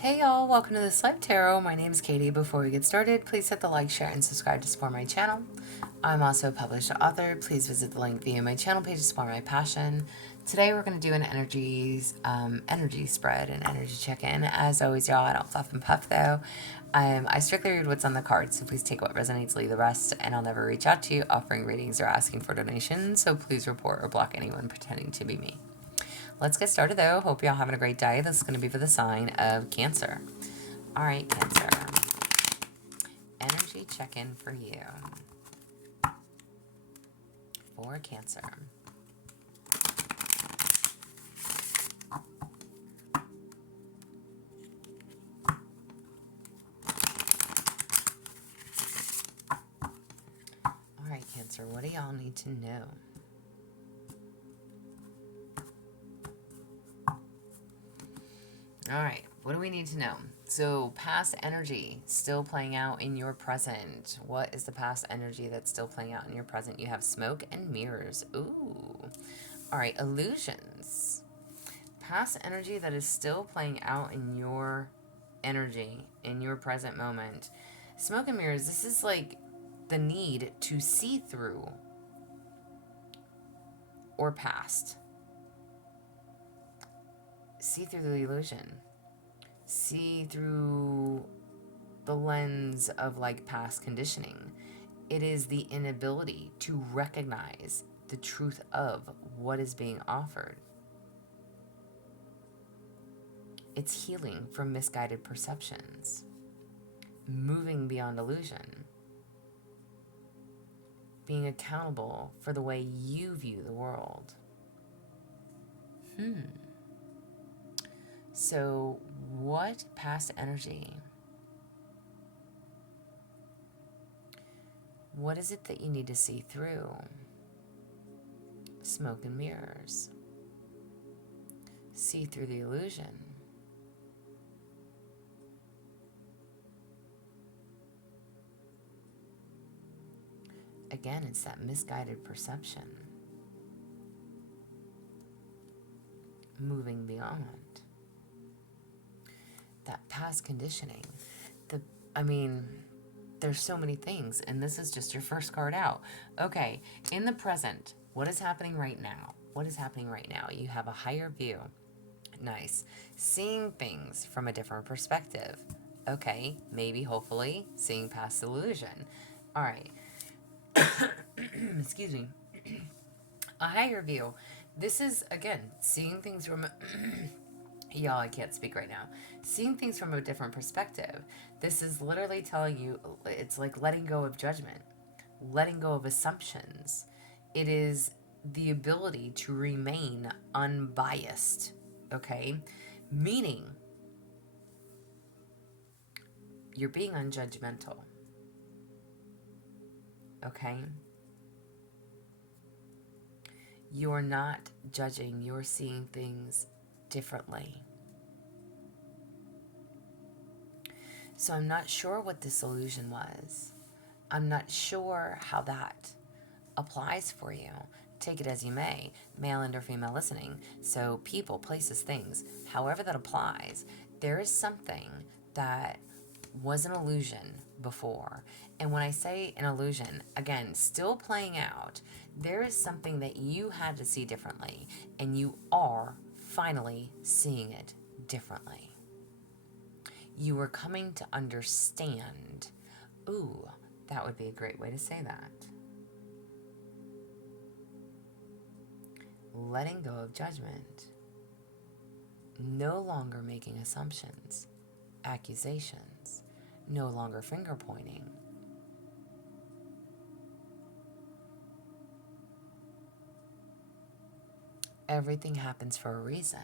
Hey y'all, welcome to This Life Tarot. My name is Katie. Before we get started, please hit the like, share, and subscribe to support my channel. I'm also a published author. Please visit the link via my channel page to support my passion. Today we're going to do an energy spread and energy check-in. As always, y'all, I don't fluff and puff though. I strictly read what's on the cards, so please take what resonates, leave the rest, and I'll never reach out to you offering readings or asking for donations, so please report or block anyone pretending to be me. Let's get started though. Hope y'all having a great day. This is going to be for the sign of Cancer. All right, Cancer. Energy check-in for you. For Cancer. All right, Cancer, what do y'all need to know? All right, what do we need to know? So, past energy still playing out in your present. What is the past energy that's still playing out in your present? You have smoke and mirrors. Ooh. All right, illusions. Past energy that is still playing out in your energy, in your present moment. Smoke and mirrors, this is like the need to see through or past. See through the illusion. See through the lens of like past conditioning. It is the inability to recognize the truth of what is being offered. It's healing from misguided perceptions. Moving beyond illusion. Being accountable for the way you view the world. So, what past energy? What is it that you need to see through? Smoke and mirrors. See through the illusion. Again, it's that misguided perception. Moving beyond. That past conditioning. There's so many things, and this is just your first card out. Okay, in the present, what is happening right now? What is happening right now? You have a higher view. Nice. Seeing things from a different perspective. Okay, maybe, hopefully, seeing past illusion. All right. Excuse me. A higher view. This is, again, seeing things from... Y'all, I can't speak right now. Seeing things from a different perspective. This is literally telling you, it's like letting go of judgment, letting go of assumptions. It is the ability to remain unbiased, okay? Meaning, you're being unjudgmental, okay? You're not judging, you're seeing things differently. So I'm not sure what this illusion was. I'm not sure how that applies for you. Take it as you may, male and or female listening. So people, places, things, however that applies, there is something that was an illusion before. And when I say an illusion, again, still playing out, there is something that you had to see differently, and you are finally seeing it differently. You are coming to understand. Ooh, that would be a great way to say that. Letting go of judgment. No longer making assumptions, accusations, no longer finger pointing. Everything happens for a reason.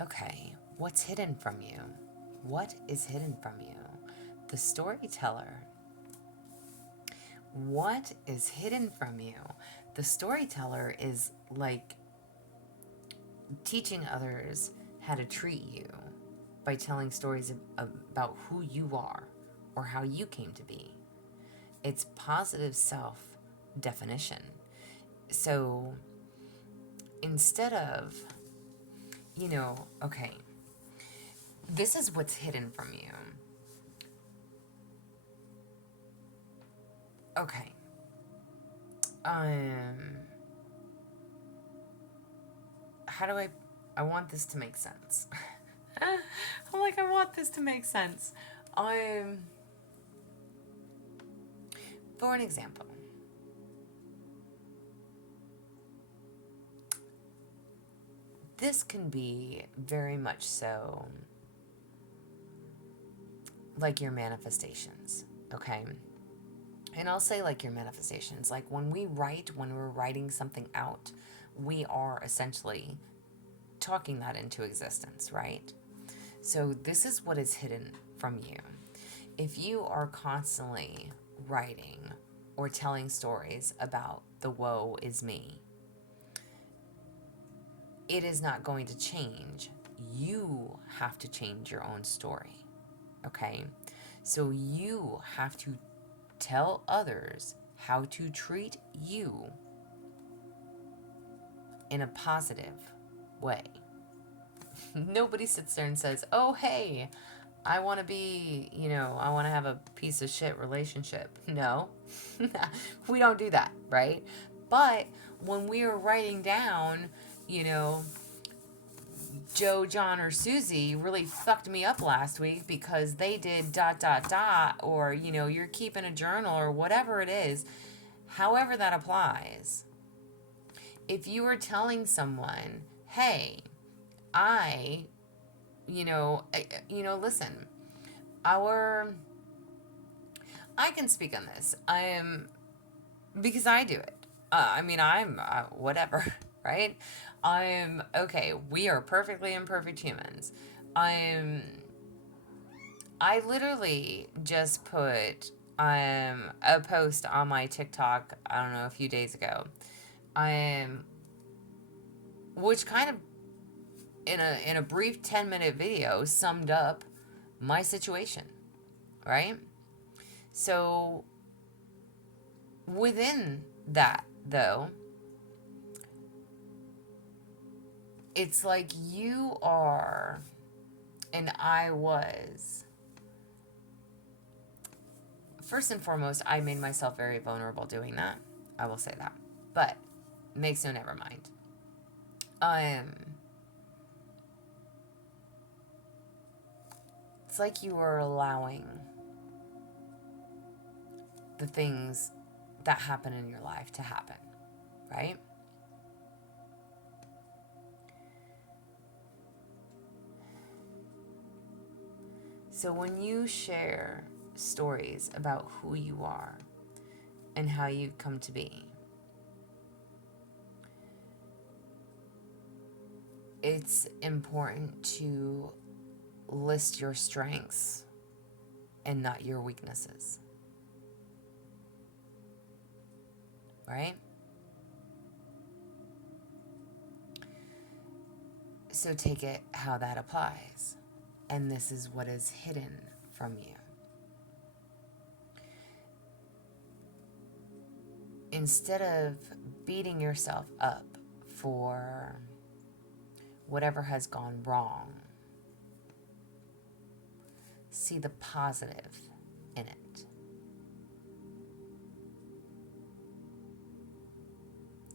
Okay, what's hidden from you? What is hidden from you? The storyteller. What is hidden from you? The storyteller is like teaching others how to treat you by telling stories about who you are or how you came to be. It's positive self-definition. So instead of, okay, This is what's hidden from you. Okay. How do I want this to make sense. I'm like, I want this to make sense. For an example, this can be very much so like your manifestations, okay? And I'll say like your manifestations. Like when we're writing something out, we are essentially talking that into existence, right? So this is what is hidden from you. If you are constantly writing or telling stories about the woe is me, it is not going to change. You have to change your own story, okay? So you have to tell others how to treat you in a positive way. Nobody sits there and says, oh, hey, I want to have a piece of shit relationship. No, we don't do that, right? But when we are writing down, Joe, John, or Susie really fucked me up last week because they did ... or, you're keeping a journal or whatever it is, however that applies. If you are telling someone, hey, listen, I can speak on this. Because I do it. I'm whatever, right? Okay. We are perfectly imperfect humans. I literally just put a post on my TikTok, I don't know, a few days ago. Which kind of in a brief 10-minute video summed up my situation, right? So within that, though, it's like you are, and I was, first and foremost, I made myself very vulnerable doing that. I will say that. But makes no never mind. It's like you are allowing the things that happen in your life to happen, right? So when you share stories about who you are and how you've come to be, it's important to list your strengths and not your weaknesses, right? So take it how that applies. And this is what is hidden from you. Instead of beating yourself up for whatever has gone wrong, see the positive in it.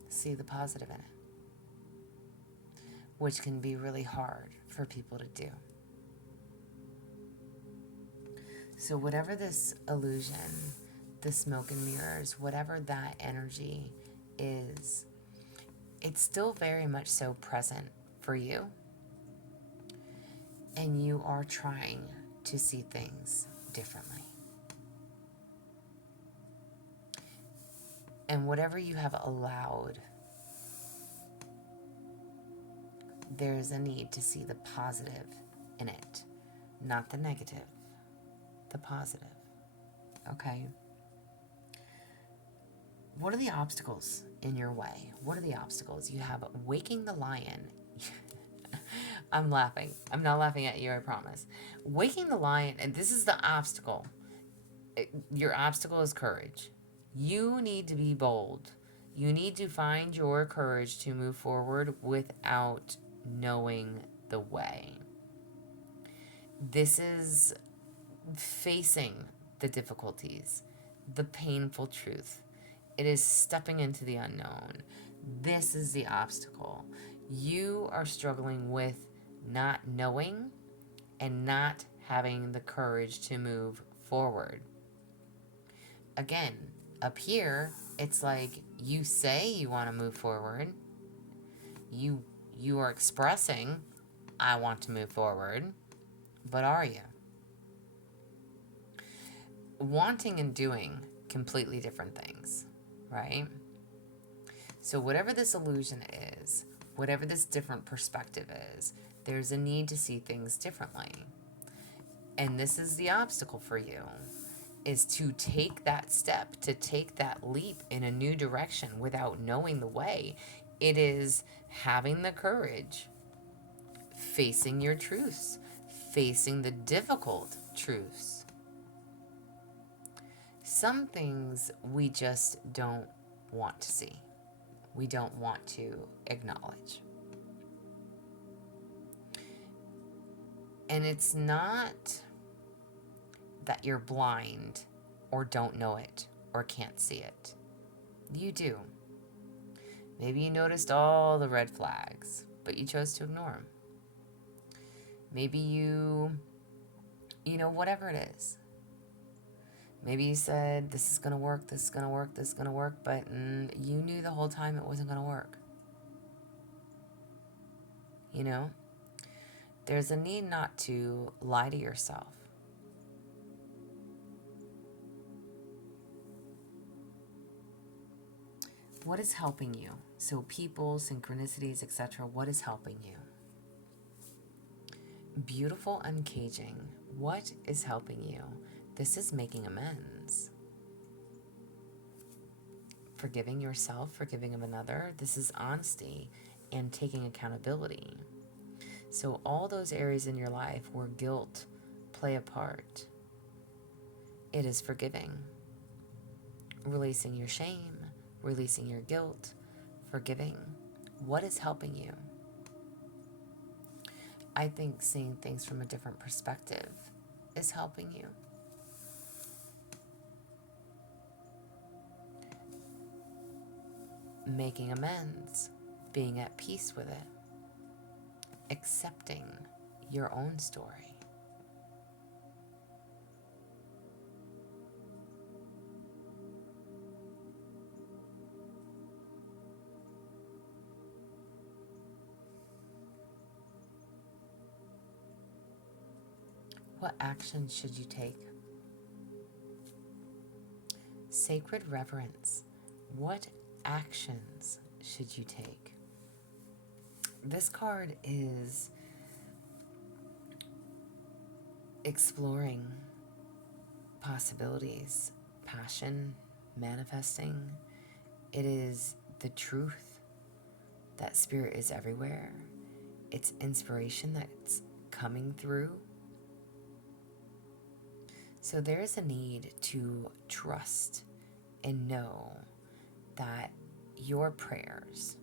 See the positive in it, which can be really hard for people to do. So whatever this illusion, the smoke and mirrors, whatever that energy is, it's still very much so present for you. And you are trying to see things differently. And whatever you have allowed, there's a need to see the positive in it, not the negative, the positive. Okay? What are the obstacles in your way? What are the obstacles? You have waking the lion. I'm laughing. I'm not laughing at you, I promise. Waking the lion, and this is the obstacle. Your obstacle is courage. You need to be bold. You need to find your courage to move forward without knowing the way. This is facing the difficulties, the painful truth. It is stepping into the unknown. This is the obstacle. You are struggling with not knowing and not having the courage to move forward. Again, up here, it's like you say you want to move forward. You are expressing, I want to move forward, but are you? Wanting and doing completely different things, right? So whatever this illusion is, whatever this different perspective is, there's a need to see things differently. And this is the obstacle for you, is to take that step, to take that leap in a new direction without knowing the way. It is having the courage, facing your truths, facing the difficult truths. Some things we just don't want to see. We don't want to acknowledge. And it's not that you're blind or don't know it or can't see it. You do. Maybe you noticed all the red flags, but you chose to ignore them. Maybe you know, whatever it is. Maybe you said, this is going to work, this is going to work, this is going to work, but you knew the whole time it wasn't going to work. You know? There's a need not to lie to yourself. What is helping you? So people, synchronicities, etc., what is helping you? Beautiful uncaging. What is helping you? This is making amends. Forgiving yourself, forgiving of another. This is honesty and taking accountability. So all those areas in your life where guilt play a part, it is forgiving. Releasing your shame, releasing your guilt, forgiving. What is helping you? I think seeing things from a different perspective is helping you. Making amends, being at peace with it, accepting your own story. What action should you take? Sacred reverence. What actions should you take? This card is exploring possibilities, passion, manifesting. It is the truth that spirit is everywhere. It's inspiration that's coming through. So there is a need to trust and know that your prayers,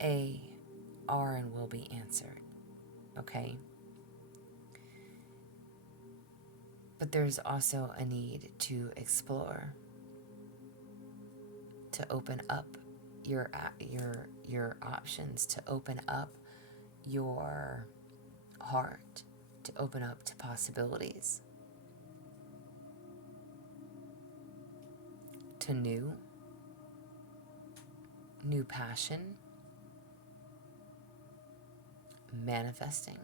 are and will be answered, okay? But there's also a need to explore, to open up your options, to open up your heart, to open up to possibilities, to new passion, manifesting,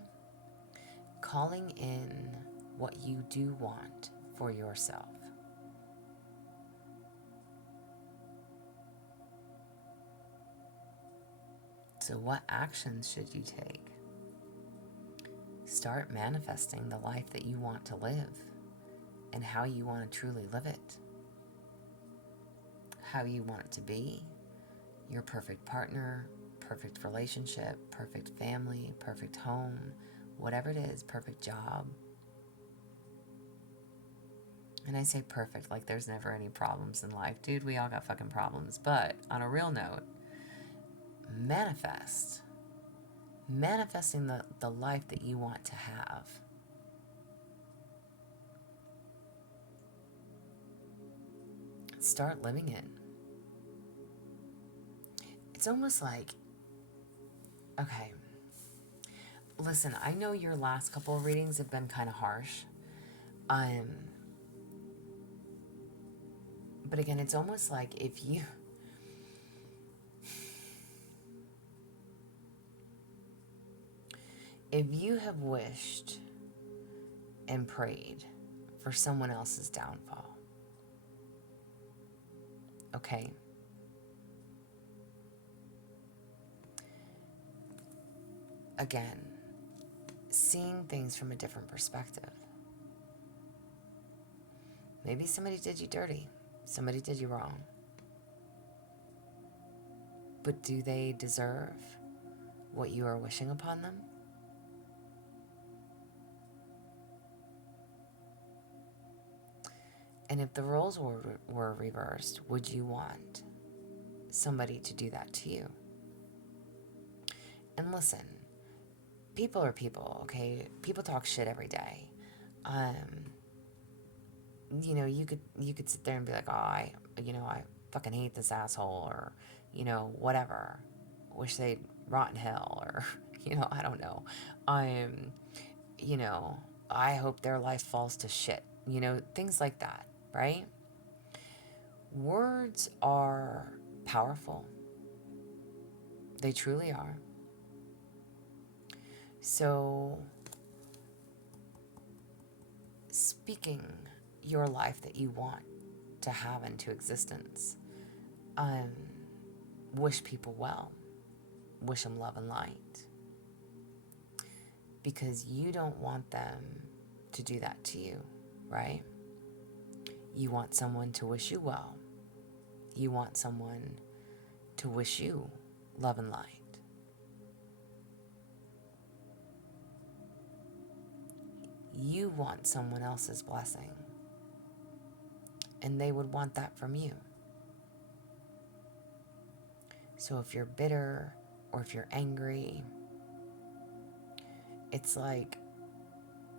calling in what you do want for yourself. So what actions should you take? Start manifesting the life that you want to live and how you want to truly live it. How you want it to be. Your perfect partner, perfect relationship, perfect family, perfect home, whatever it is, perfect job. And I say perfect like there's never any problems in life. Dude, we all got fucking problems. But on a real note, manifesting the life that you want to have. start living it. It's almost like, okay, listen, I know your last couple of readings have been kind of harsh. But again, it's almost like if you have wished and prayed for someone else's downfall, okay? Again, seeing things from a different perspective. Maybe somebody did you dirty. Somebody did you wrong. But do they deserve what you are wishing upon them? And if the roles were reversed, would you want somebody to do that to you? And listen, people are people, okay? People talk shit every day. You could sit there and be like, oh, I fucking hate this asshole, or, whatever. Wish they'd rot in hell, or, I don't know. I hope their life falls to shit. Things like that, right? Words are powerful. They truly are. So, speaking your life that you want to have into existence, wish people well. Wish them love and light. Because you don't want them to do that to you, right? You want someone to wish you well. You want someone to wish you love and light. You want someone else's blessing, and they would want that from you. So if you're bitter or if you're angry, it's like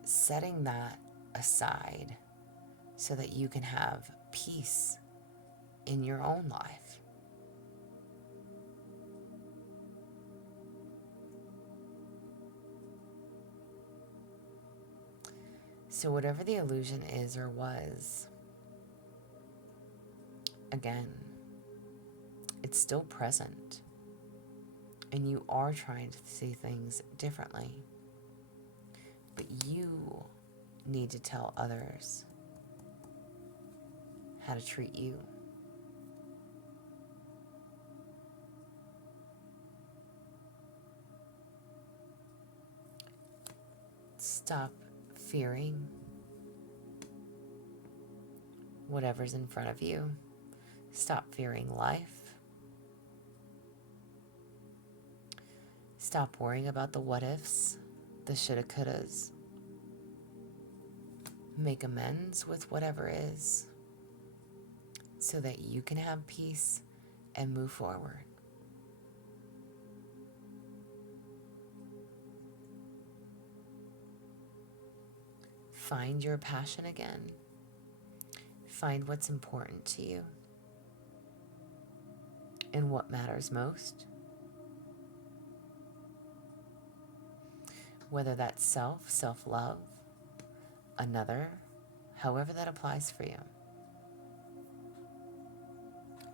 setting that aside so that you can have peace in your own life. So whatever the illusion is or was, again, it's still present. And you are trying to see things differently. But you need to tell others how to treat you. Stop fearing whatever's in front of you. Stop fearing life. Stop worrying about the what ifs, the shoulda couldas. Make amends with whatever is so that you can have peace and move forward. Find your passion again. Find what's important to you and what matters most. Whether that's self-love, another, however that applies for you.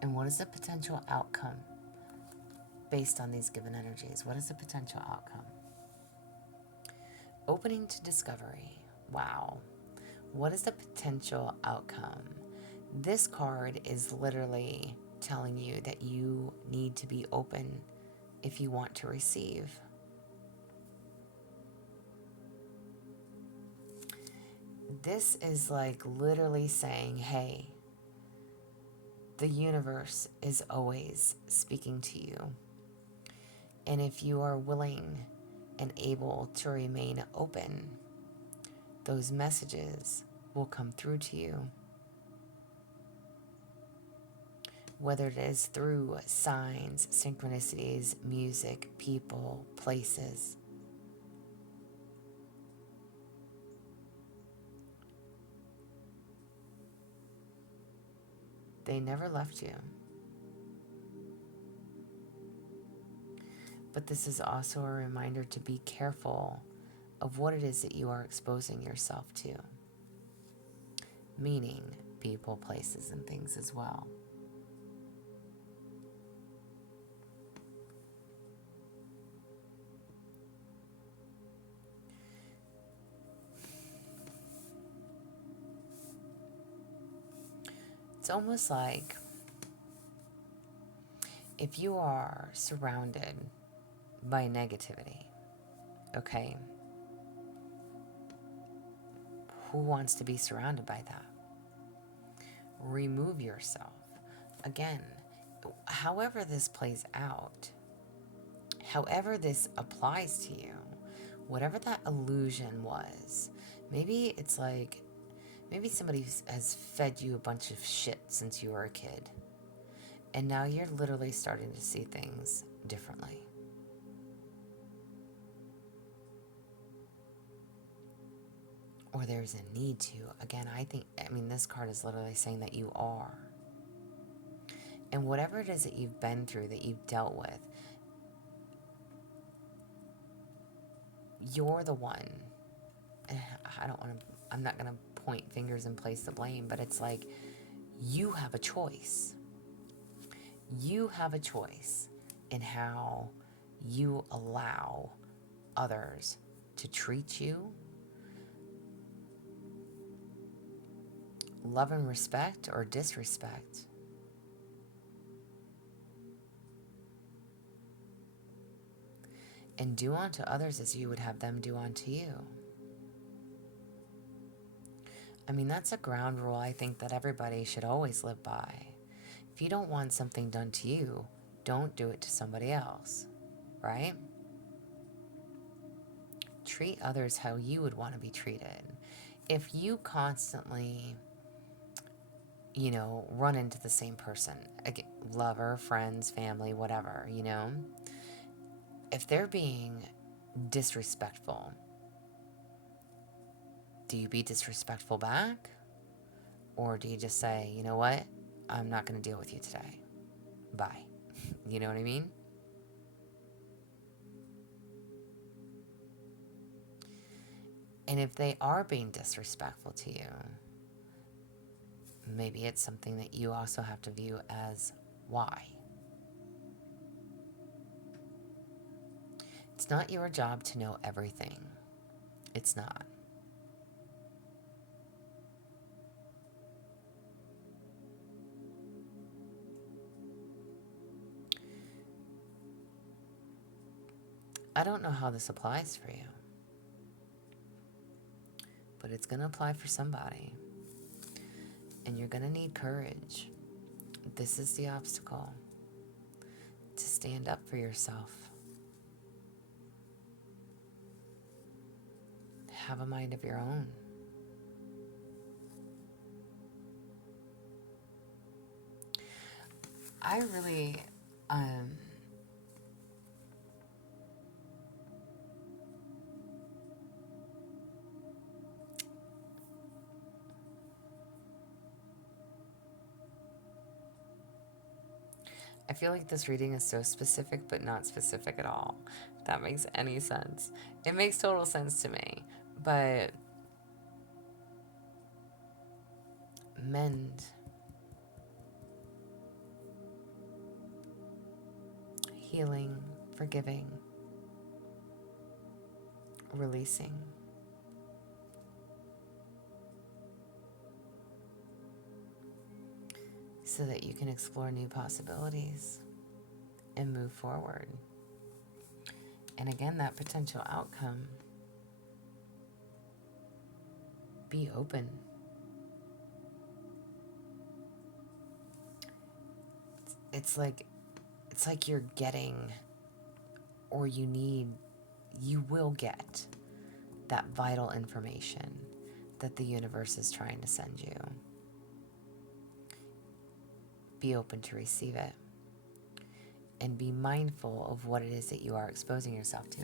And what is the potential outcome based on these given energies? What is the potential outcome? Opening to discovery. Wow. What is the potential outcome? This card is literally telling you that you need to be open if you want to receive. This is like literally saying, hey, the universe is always speaking to you. And if you are willing and able to remain open, those messages will come through to you. Whether it is through signs, synchronicities, music, people, places. They never left you. But this is also a reminder to be careful of what it is that you are exposing yourself to. Meaning people, places, and things as well. It's almost like if you are surrounded by negativity, okay, who wants to be surrounded by that? Remove yourself. Again, however this plays out, however this applies to you, whatever that illusion was, maybe it's like, maybe somebody has fed you a bunch of shit since you were a kid, and now you're literally starting to see things differently. Or there's a need to. Again, this card is literally saying that you are. And whatever it is that you've been through, that you've dealt with, you're the one. I'm not going to point fingers and place the blame, but it's like you have a choice. You have a choice in how you allow others to treat you. Love and respect or disrespect. And do unto others as you would have them do unto you. That's a ground rule I think that everybody should always live by. If you don't want something done to you, don't do it to somebody else, right? Treat others how you would want to be treated. If you constantly, run into the same person, lover, friends, family, whatever, if they're being disrespectful, do you be disrespectful back? Or do you just say, you know what? I'm not going to deal with you today. Bye. You know what I mean? And if they are being disrespectful to you, maybe it's something that you also have to view as why. It's not your job to know everything. It's not. I don't know how this applies for you, but it's going to apply for somebody. And you're going to need courage. This is the obstacle. To stand up for yourself. Have a mind of your own. I really, I feel like this reading is so specific, but not specific at all. If that makes any sense. It makes total sense to me, but mend, healing, forgiving, releasing. So that you can explore new possibilities and move forward. And again, that potential outcome, be open. It's like you're getting, or you will get that vital information that the universe is trying to send you. Be open to receive it. And be mindful of what it is that you are exposing yourself to.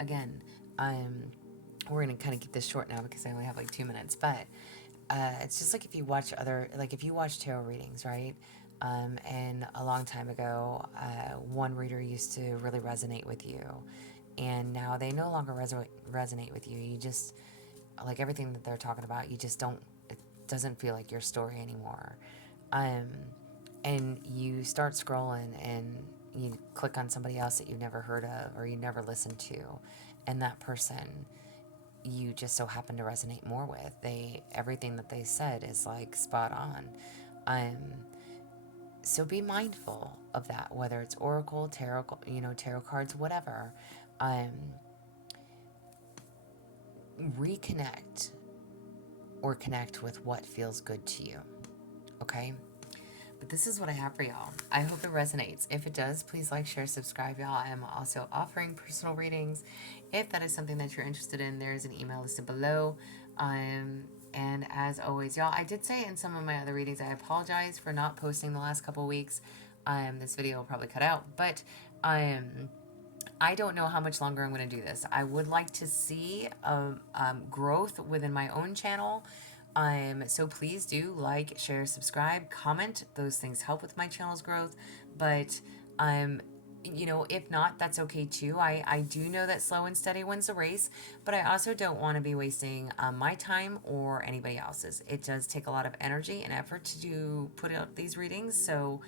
Again, we're going to kind of keep this short now because I only have like 2 minutes, but it's just like if you watch if you watch tarot readings, right? And a long time ago, one reader used to really resonate with you, and now they no longer resonate with you. You just, like everything that they're talking about, you just don't, it doesn't feel like your story anymore. Um, and you start scrolling and you click on somebody else that you've never heard of or you never listened to, and that person you just so happen to resonate more with. Everything that they said is like spot on. Um, so be mindful of that, whether it's oracle, tarot, tarot cards, whatever. Um, Reconnect or connect with what feels good to you. Okay? But this is what I have for y'all. I hope it resonates. If it does, please like, share, subscribe, y'all. I am also offering personal readings. If that is something that you're interested in, there's an email listed below. And as always, y'all, I did say in some of my other readings, I apologize for not posting the last couple weeks. This video will probably cut out, but I don't know how much longer I'm going to do this. I would like to see growth within my own channel. So please do like, share, subscribe, comment. Those things help with my channel's growth. But if not, that's okay too. I do know that slow and steady wins the race, but I also don't want to be wasting my time or anybody else's. It does take a lot of energy and effort to put out these readings. So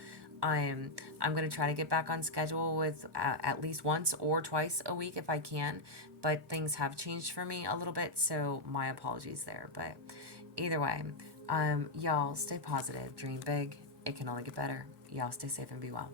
I'm going to try to get back on schedule with at least once or twice a week if I can, but things have changed for me a little bit, so my apologies there. But either way, y'all stay positive, dream big. It can only get better. Y'all stay safe and be well.